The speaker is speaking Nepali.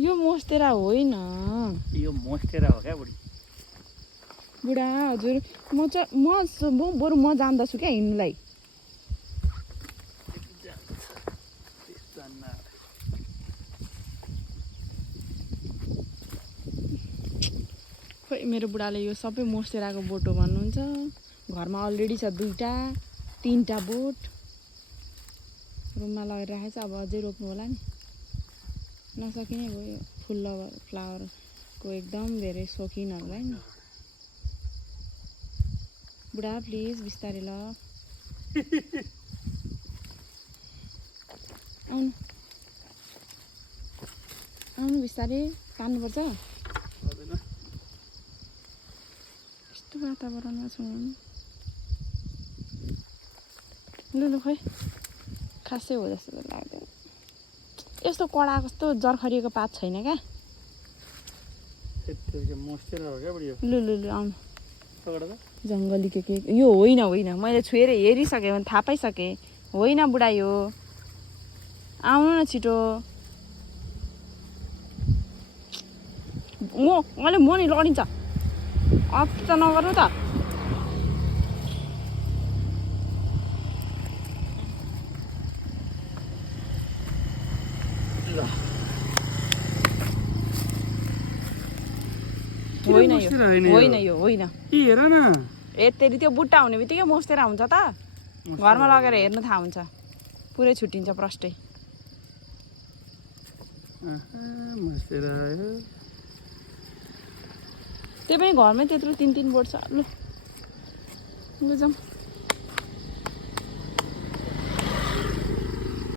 यो मोस्टेरा होइन यो मोस्टेरा हो क्या बुढी बुढा हजुर म बरु म जान्दछु क्या हिँड्नुलाई खोइ मेरो बुढाले यो सबै मोस्टेराको बोट हो भन्नुहुन्छ घरमा अलरेडी छ 2टा 3टा बोट रुममा लगेर राखेको छ अब अझै रोप्नु होला नि नसकिने भयो फुल लभर फ्लावरको एकदम धेरै शौकिनहरूलाई नि बुढा प्लिज बिस्तारै ल आउनु आउनु बिस्तारै तान्नुपर्छ यस्तो वातावरणमा छौँ लु खोइ खासै हो जस्तो त लाग्दैन यस्तो कडा कस्तो जर्खरिएको पात छैन क्या लु आउनु जङ्गली के यो होइन मैले छुएर हेरिसकेँ भने थाहा पाइसकेँ होइन बुढा यो आउनु न छिटो मैले म नि लडिन्छ अति त नगर्नु त होइन यो होइन हेर न तेरि त्यो बुट्टा हुने बित्तिकै मोस्टेरा हुन्छ त घरमा लगेर हेर्नु थाहा हुन्छ पुरै छुट्टिन्छ प्रष्टै त्यही पनि घरमै त्यत्रो 3 बोट छ लु जाउँ